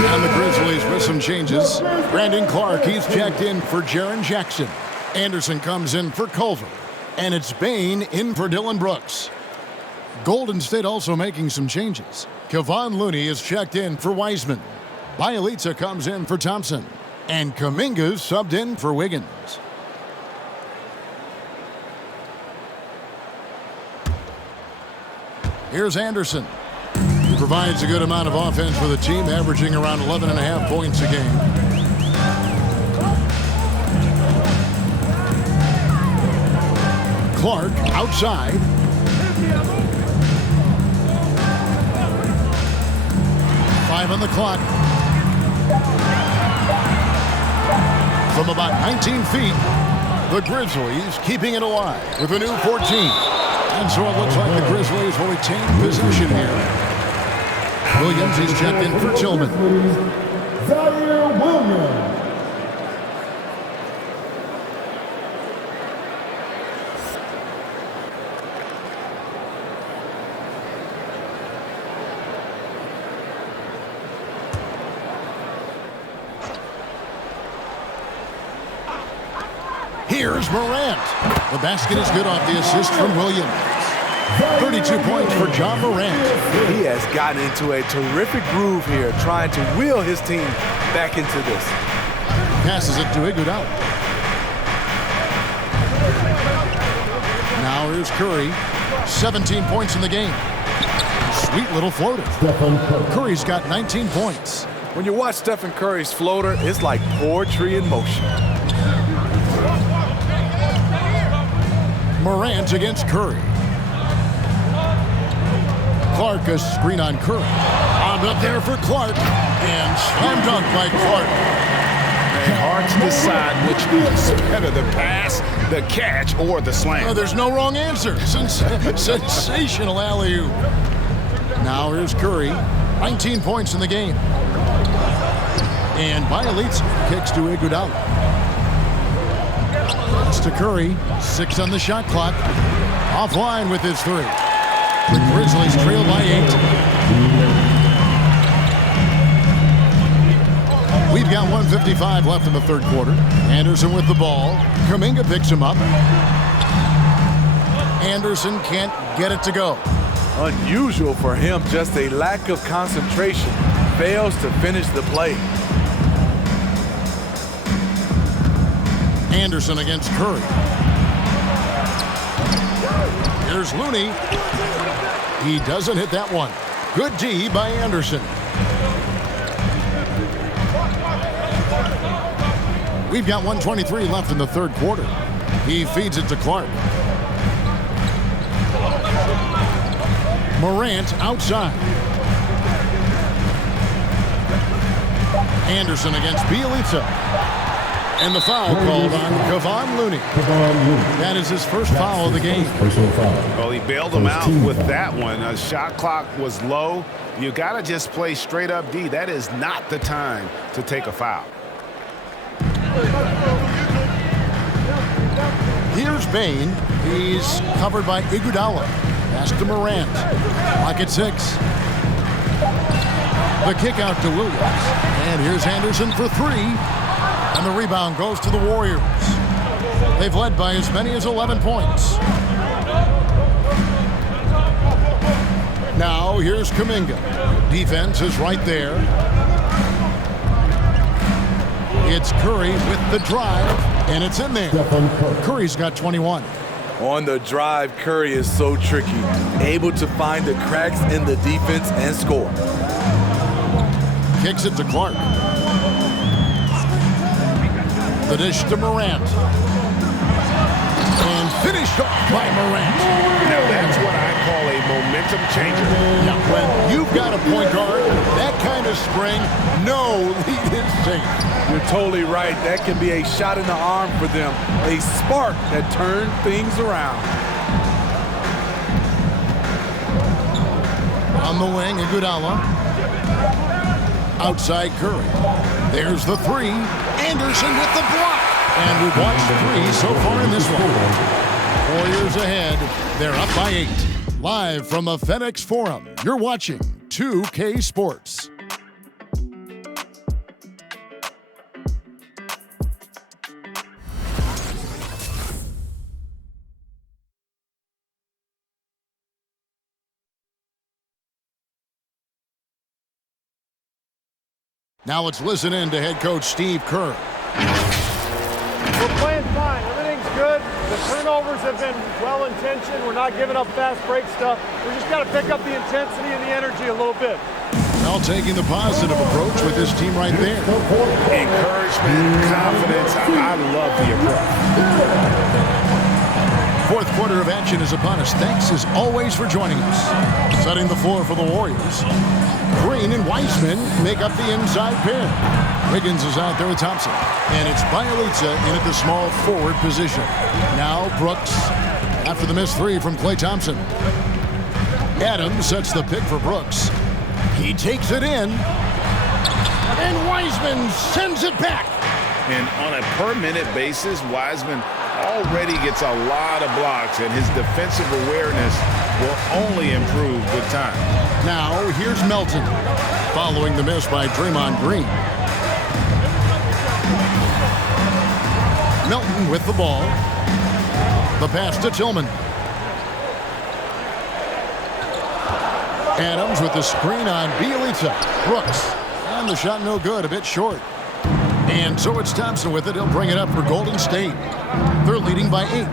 And the Grizzlies with some changes. Brandon Clark, he's checked in for Jaren Jackson. Anderson comes in for Culver. And it's Bane in for Dylan Brooks. Golden State also making some changes. Kevon Looney is checked in for Wiseman. Bielitsa comes in for Thompson. And Kuminga's subbed in for Wiggins. Here's Anderson. He provides a good amount of offense for the team, averaging around 11.5 points a game. Clark outside. Five on the clock. From about 19 feet, the Grizzlies keeping it alive with a new 14. And so it looks like the Grizzlies will retain possession here. Williams is checked in for Tillman. Zaire Williams. Here's Morant. The basket is good off the assist from Williams. 32 points for John Morant. He has gotten into a terrific groove here, trying to wheel his team back into this. Passes it to Iguodala. Now here's Curry. 17 points in the game. Sweet little floater. Curry's got 19 points. When you watch Stephen Curry's floater, it's like poetry in motion. Morant against Curry. Clark a screen on Curry. On up there for Clark. And slam dunk by Clark. And hard to decide which is better, the pass, the catch, or the slam. Oh, there's no wrong answer. Sensational alley-oop. Now here's Curry. 19 points in the game. And Bielitsa kicks to Iguodala. Pass to Curry. 6 on the shot clock. Offline with his 3. The Grizzlies trail by 8. We've got 1:55 left in the third quarter. Anderson with the ball. Kuminga picks him up. Anderson can't get it to go. Unusual for him, just a lack of concentration. Fails to finish the play. Anderson against Curry. Here's Looney. He doesn't hit that one. Good D by Anderson. We've got 1:23 left in the third quarter. He feeds it to Clark. Morant outside. Anderson against Bielitsa. And the foul called on Kevon Looney. That is his first foul of the game. Well, he bailed him out with that one. The shot clock was low. You got to just play straight up D. That is not the time to take a foul. Here's Bain. He's covered by Iguodala. Pass to Morant. Clock at 6. The kick out to Williams. And here's Anderson for 3. And the rebound goes to the Warriors. They've led by as many as 11 points. Now here's Kuminga. Defense is right there. It's Curry with the drive, and it's in there. Curry's got 21. On the drive, Curry is so tricky, able to find the cracks in the defense and score. Kicks it to Clark. The dish to Morant. And finished off by Morant. Now that's what I call a momentum changer. Now when you've got a point guard, that kind of spring, no lead is safe. You're totally right. That can be a shot in the arm for them. A spark that turned things around. On the wing, Iguodala. Outside Curry. There's the 3. Anderson with the block. And we've watched 3 so far in this one. Warriors ahead. They're up by 8. Live from the FedEx Forum, you're watching 2K Sports. Now let's listen in to head coach Steve Kerr. We're playing fine. Everything's good. The turnovers have been well-intentioned. We're not giving up fast break stuff. We just got to pick up the intensity and the energy a little bit. Now taking the positive approach with this team right there. Encouragement, confidence. I love the approach. Fourth quarter of action is upon us. Thanks as always for joining us. Setting the floor for the Warriors. Green and Wiseman make up the inside pair. Wiggins is out there with Thompson. And it's Bielitsa in at the small forward position. Now Brooks after the missed three from Klay Thompson. Adams sets the pick for Brooks. He takes it in. And Wiseman sends it back. And on a per-minute basis, Wiseman already gets a lot of blocks, and his defensive awareness will only improve with time. Now, here's Melton, following the miss by Draymond Green. Melton with the ball. The pass to Tillman. Adams with the screen on Bielitsa. Brooks. And the shot no good, a bit short. And so it's Thompson with it. He'll bring it up for Golden State. They're leading by 8.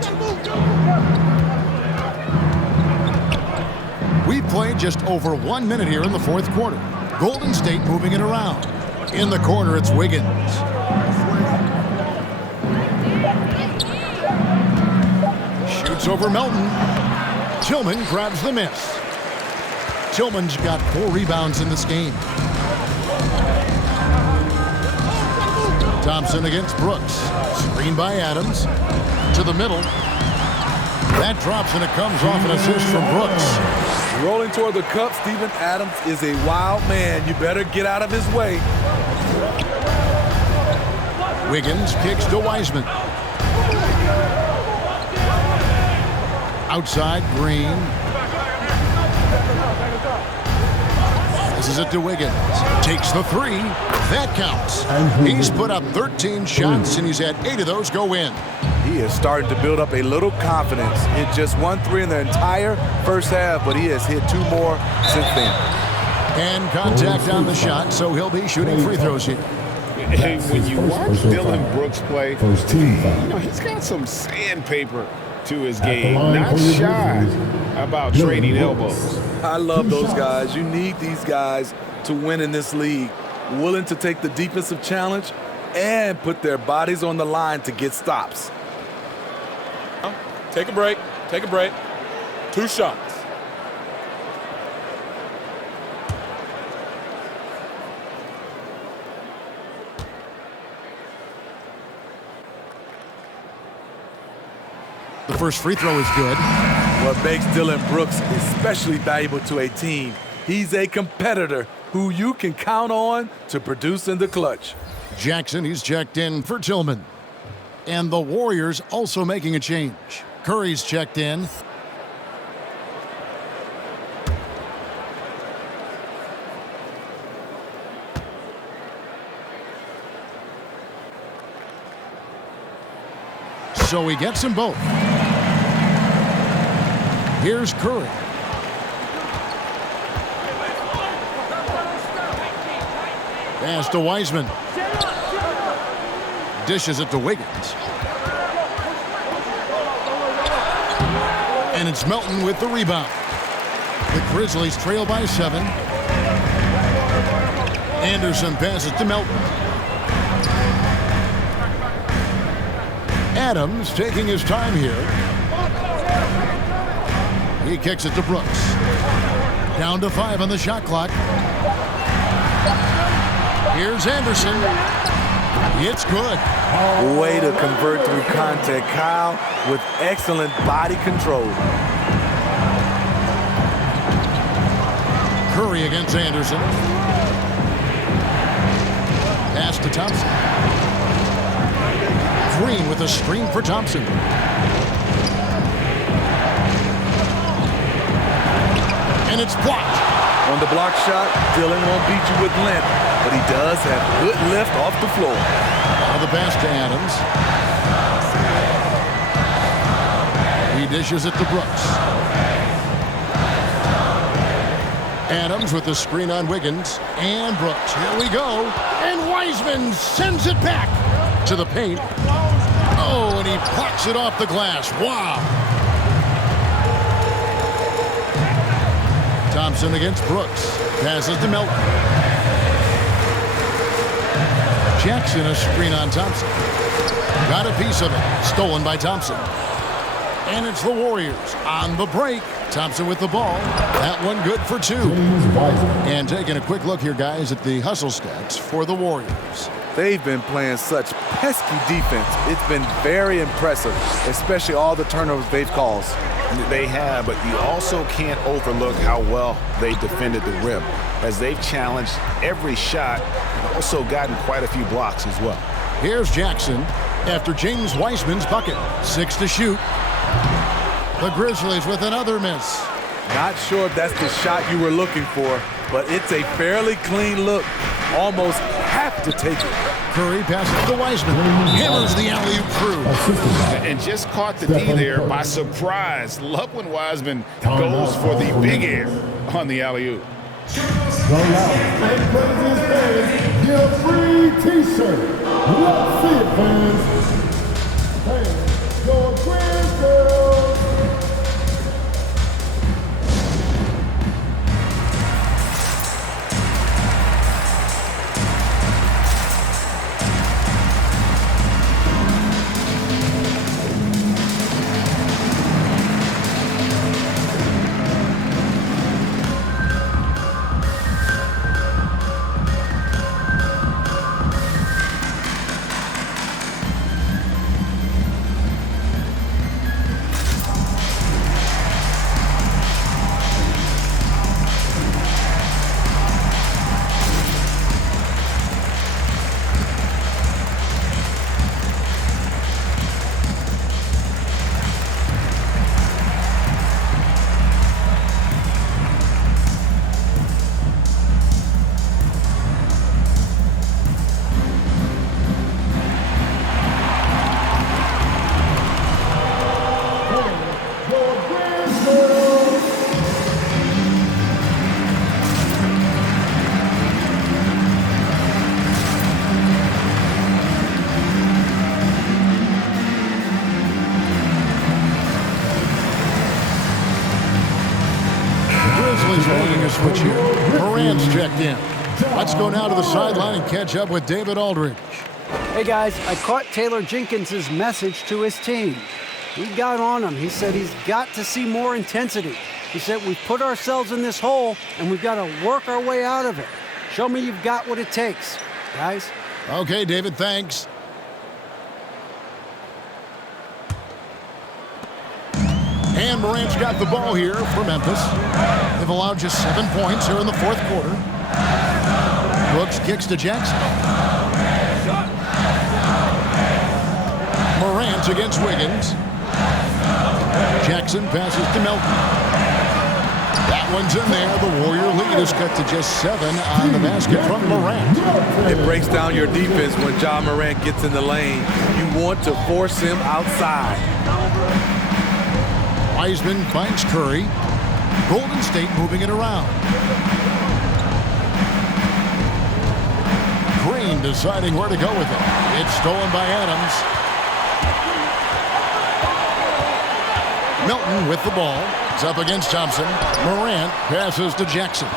We've played just over 1 minute here in the fourth quarter. Golden State moving it around. In the corner, it's Wiggins. Shoots over Melton. Tillman grabs the miss. Tillman's got 4 rebounds in this game. Thompson against Brooks. Screen by Adams. To the middle. That drops and it comes off an assist from Brooks. Rolling toward the cup, Steven Adams is a wild man. You better get out of his way. Wiggins kicks to Wiseman. Outside, Green. This is it to Wiggins. Takes the three. That counts. He's put up 13 shots, and he's had 8 of those go in. He is starting to build up a little confidence. Hit just 1 3 in the entire first half, but he has hit 2 more since then. And contact on the shot, so he'll be shooting free throws here. Hey, when you watch Dylan Brooks play, he's got some sandpaper to his game. Not shy about trading elbows. I love those guys. You need these guys to win in this league. Willing to take the defensive challenge and put their bodies on the line to get stops. Take a break. Take a break. 2 shots. The first free throw is good. What makes Dylan Brooks especially valuable to a team, he's a competitor who you can count on to produce in the clutch. Jackson, he's checked in for Tillman. And the Warriors also making a change. Curry's checked in. So he gets them both. Here's Curry. Pass to Wiseman. Dishes it to Wiggins. And it's Melton with the rebound. The Grizzlies trail by 7. Anderson passes to Melton. Adams taking his time here. He kicks it to Brooks. Down to 5 on the shot clock. Here's Anderson. It's good. Way to convert through contact, Kyle, with excellent body control. Curry against Anderson. Pass to Thompson. Green with a screen for Thompson. And it's blocked. On the block shot, Dylan won't beat you with length, but he does have good lift off the floor. Now the pass to Adams. He dishes it to Brooks. Adams with the screen on Wiggins. And Brooks. Here we go. And Wiseman sends it back to the paint. Oh, and he plucks it off the glass. Wow. Thompson against Brooks. Passes to Melton. Jackson, a screen on Thompson. Got a piece of it. Stolen by Thompson. And it's the Warriors on the break. Thompson with the ball. That one good for 2. And taking a quick look here, guys, at the hustle stats for the Warriors. They've been playing such pesky defense. It's been very impressive, especially all the turnovers they've caused. They have, but you also can't overlook how well they defended the rim, as they've challenged every shot and also gotten quite a few blocks as well. Here's Jackson after James Wiseman's bucket. 6 to shoot. The Grizzlies with another miss. Not sure if that's the shot you were looking for, but it's a fairly clean look. Almost have to take it. Curry passes to Wiseman. Hammers the alley-oop through. And just caught the D there by surprise. Love when Wiseman goes for the big air on the alley-oop. The loud and craziest fans get a free t-shirt. Let's see it, fans. Fans, go Grizzlies! Switch here. Morant's checked in. Let's go now to the sideline and catch up with David Aldridge. Hey guys, I caught Taylor Jenkins' message to his team. He got on him. He said he's got to see more intensity. He said we've put ourselves in this hole and we've got to work our way out of it. Show me you've got what it takes, guys. Okay, David, thanks. And Morant's got the ball here for Memphis. They've allowed just 7 points here in the fourth quarter. Brooks kicks to Jackson. Morant against Wiggins. Jackson passes to Melton. That one's in there. The Warrior lead is cut to just 7 on the basket from Morant. It breaks down your defense when Ja Morant gets in the lane. You want to force him outside. Wiseman finds Curry. Golden State moving it around. Green deciding where to go with it. It's stolen by Adams. Melton with the ball. It's up against Thompson. Morant passes to Jackson.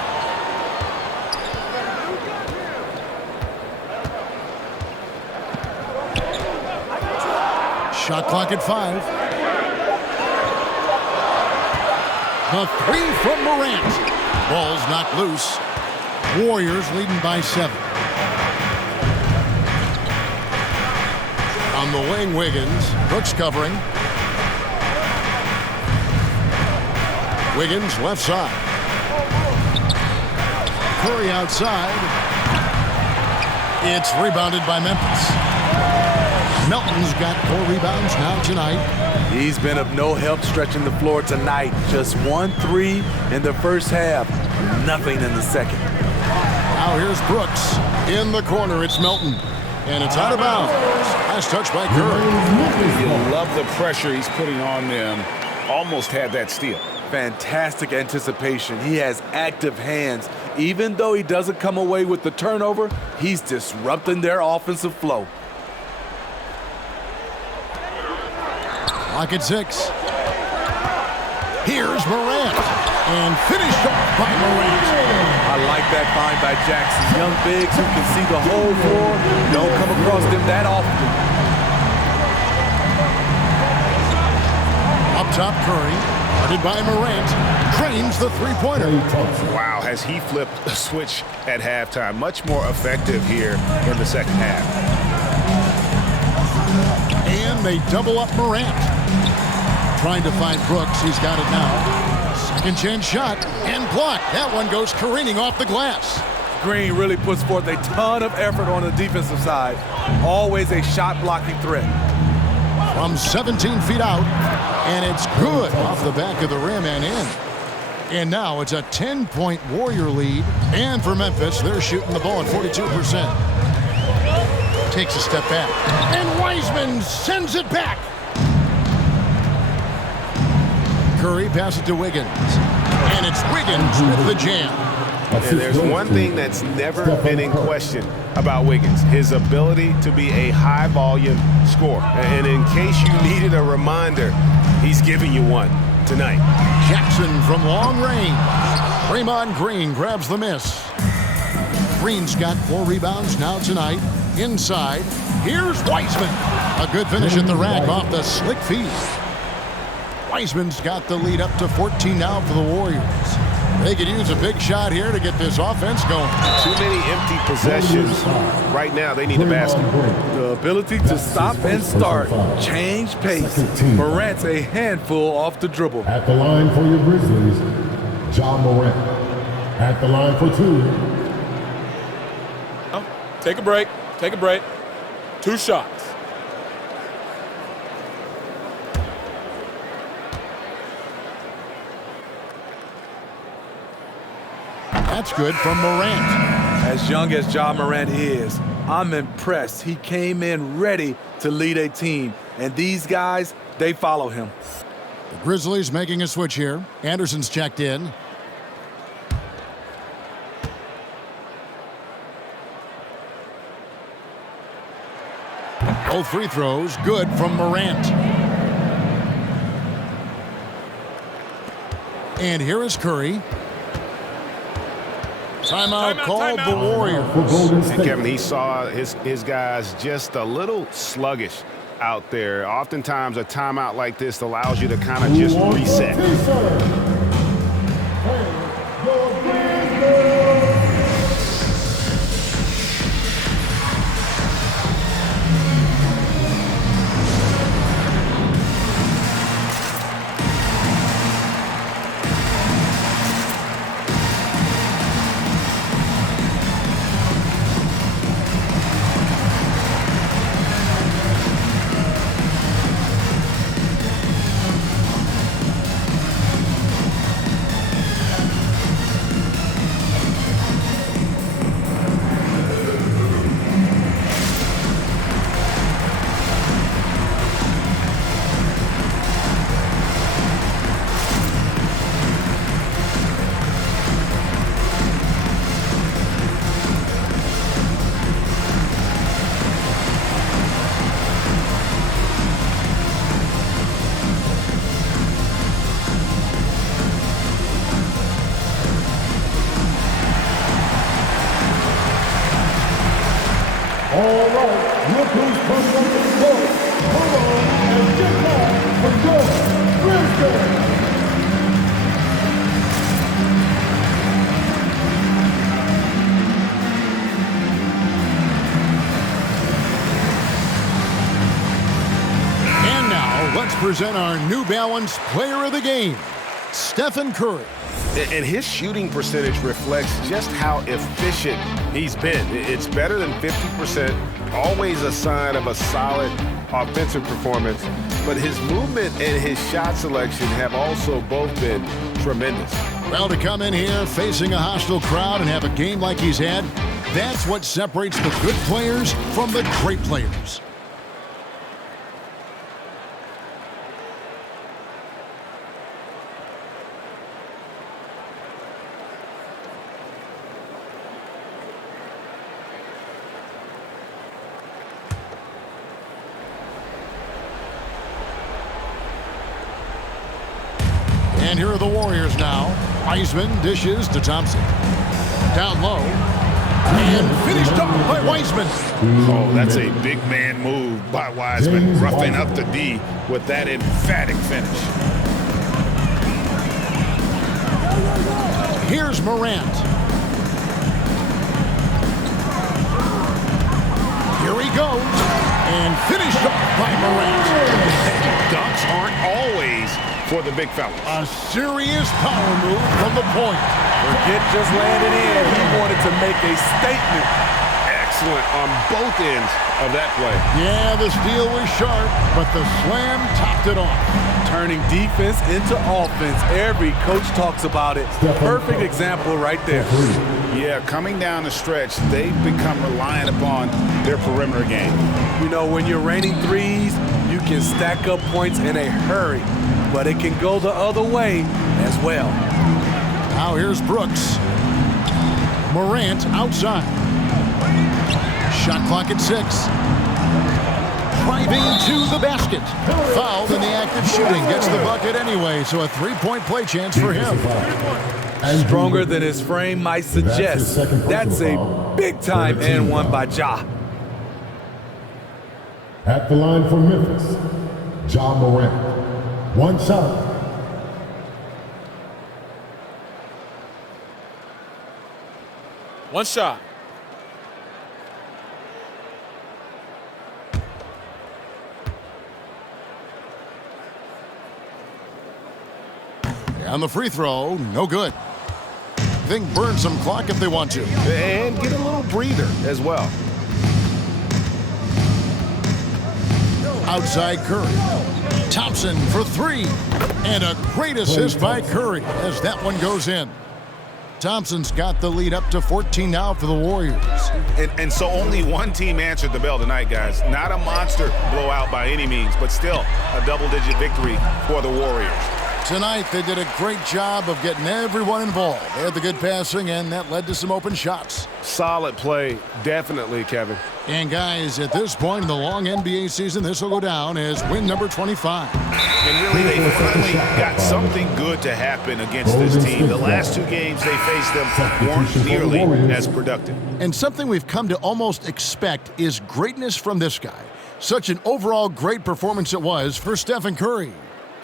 Shot clock at 5. The 3 from Morant. Ball's knocked loose. Warriors leading by 7. On the wing, Wiggins. Brooks covering. Wiggins left side. Curry outside. It's rebounded by Memphis. Melton's got 4 rebounds now tonight. He's been of no help stretching the floor tonight. Just 1 3 in the first half. Nothing in the second. Now here's Brooks. In the corner, it's Melton. And it's out of bounds. Last touch by Curry. You love the pressure he's putting on them. Almost had that steal. Fantastic anticipation. He has active hands. Even though he doesn't come away with the turnover, he's disrupting their offensive flow. Lock at 6. Here's Morant. And finished off by Morant. I like that find by Jackson. Young bigs who can see the whole floor. Don't come across them that often. Up top, Curry. Guarded by Morant. Drains the three-pointer. Wow, has he flipped a switch at halftime. Much more effective here in the second half. And they double up Morant. Trying to find Brooks. He's got it now. Second chance shot and blocked. That one goes careening off the glass. Green really puts forth a ton of effort on the defensive side. Always a shot-blocking threat. From 17 feet out, and it's good off the back of the rim and in. And now it's a 10-point Warrior lead. And for Memphis, they're shooting the ball at 42%. Takes a step back. And Wiseman sends it back. Curry passes it to Wiggins. And it's Wiggins with the jam. And there's one thing that's never been in question about Wiggins, his ability to be a high-volume scorer. And in case you needed a reminder, he's giving you one tonight. Jackson from long range. Draymond Green grabs the miss. Green's got 4 rebounds now tonight. Inside, here's Wiseman. A good finish at the rack off the slick feed. Wiseman's got the lead up to 14 now for the Warriors. They could use a big shot here to get this offense going. Too many empty possessions. Right now, they need a basket. The ability to stop and start. Change pace. Morant's a handful off the dribble. At the line for your Grizzlies, John Morant. At the line for 2. Take a break. Take a break. 2 shots. That's good from Morant. As young as Ja Morant is, I'm impressed. He came in ready to lead a team. And these guys, they follow him. The Grizzlies making a switch here. Anderson's checked in. Both free throws good from Morant. And here is Curry. Timeout called the Warriors. And Kevin, he saw his guys just a little sluggish out there. Oftentimes a timeout like this allows you to kind of just reset. All right, look who's coming up to the court. Come on and get back for your Grizzlies. And now, let's present our New Balance Player of the Game, Stephen Curry. And his shooting percentage reflects just how efficient he's been. It's better than 50%, always a sign of a solid offensive performance. But his movement and his shot selection have also both been tremendous. Well, to come in here facing a hostile crowd and have a game like he's had, that's what separates the good players from the great players. And here are the Warriors now. Wiseman dishes to Thompson. Down low. And finished off by Wiseman. Oh, that's a big man move by Wiseman, roughing up the D with that emphatic finish. Here's Morant. Here he goes. And finished off by Morant. Dunks aren't always for the big fellas. A serious power move from the point. Forget just landing in. He wanted to make a statement. Excellent on both ends of that play. Yeah, the steal was sharp, but the slam topped it off. Turning defense into offense. Every coach talks about it. Perfect example right there. Yeah, coming down the stretch, they've become reliant upon their perimeter game. You know, when you're raining threes, you can stack up points in a hurry, but it can go the other way as well. Now here's Brooks. Morant outside. Shot clock at 6. Driving to the basket. Fouled in the act of shooting. Gets the bucket anyway, so a 3-point play chance for him. Stronger than his frame might suggest. That's a big-time and one by Ja. At the line for Memphis, Ja Morant. One shot. One shot. On the free throw, no good. They can burn some clock if they want to. And get a little breather as well. Outside Curry. Thompson for 3. And a great assist by Curry as that one goes in. Thompson's got the lead up to 14 now for the Warriors. And so only one team answered the bell tonight, guys. Not a monster blowout by any means, but still a double-digit victory for the Warriors. Tonight, they did a great job of getting everyone involved. They had the good passing, and that led to some open shots. Solid play, definitely, Kevin. And, guys, at this point in the long NBA season, this will go down as win number 25. And really, they finally got something good to happen against this team. The last 2 games they faced them weren't nearly as productive. And something we've come to almost expect is greatness from this guy. Such an overall great performance it was for Stephen Curry.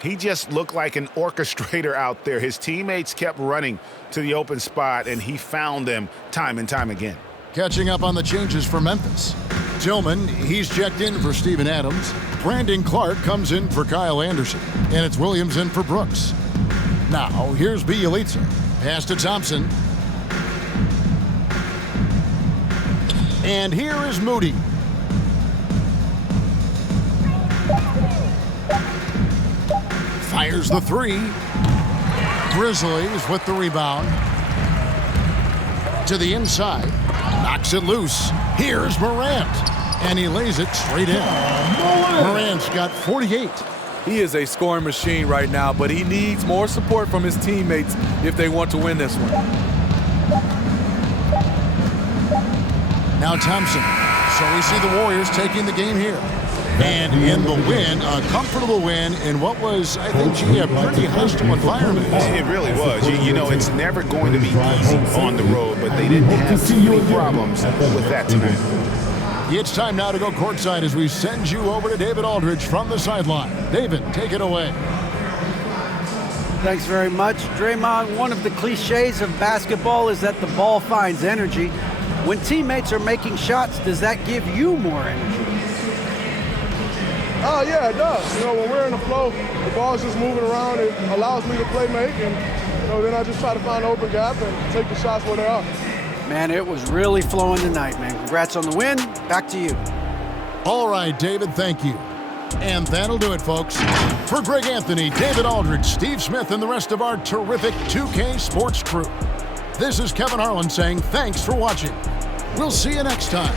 He just looked like an orchestrator out there. His teammates kept running to the open spot, and he found them time and time again. Catching up on the changes for Memphis. Tillman, he's checked in for Steven Adams. Brandon Clark comes in for Kyle Anderson. And it's Williams in for Brooks. Now, here's Bjelica. Pass to Thompson. And here is Moody. Fires the 3. Grizzlies with the rebound. To the inside. Knocks it loose. Here's Morant. And he lays it straight in. Morant's got 48. He is a scoring machine right now, but he needs more support from his teammates if they want to win this one. Now Thompson. So we see the Warriors taking the game here. And in the win, a comfortable win in what was, I think, a pretty hostile environment. It really was. You know, it's never going to be easy on the road, but they didn't have too many problems with that tonight. It's time now to go courtside as we send you over to David Aldridge from the sideline. David, take it away. Thanks very much. Draymond, one of the cliches of basketball is that the ball finds energy. When teammates are making shots, does that give you more energy? Oh, yeah, it does. You know, when we're in the flow, the ball's just moving around. It allows me to play make, and, you know, then I just try to find an open gap and take the shots where they are. Man, it was really flowing tonight, man. Congrats on the win. Back to you. All right, David, thank you. And that'll do it, folks. For Greg Anthony, David Aldridge, Steve Smith, and the rest of our terrific 2K Sports crew, this is Kevin Harlan saying thanks for watching. We'll see you next time.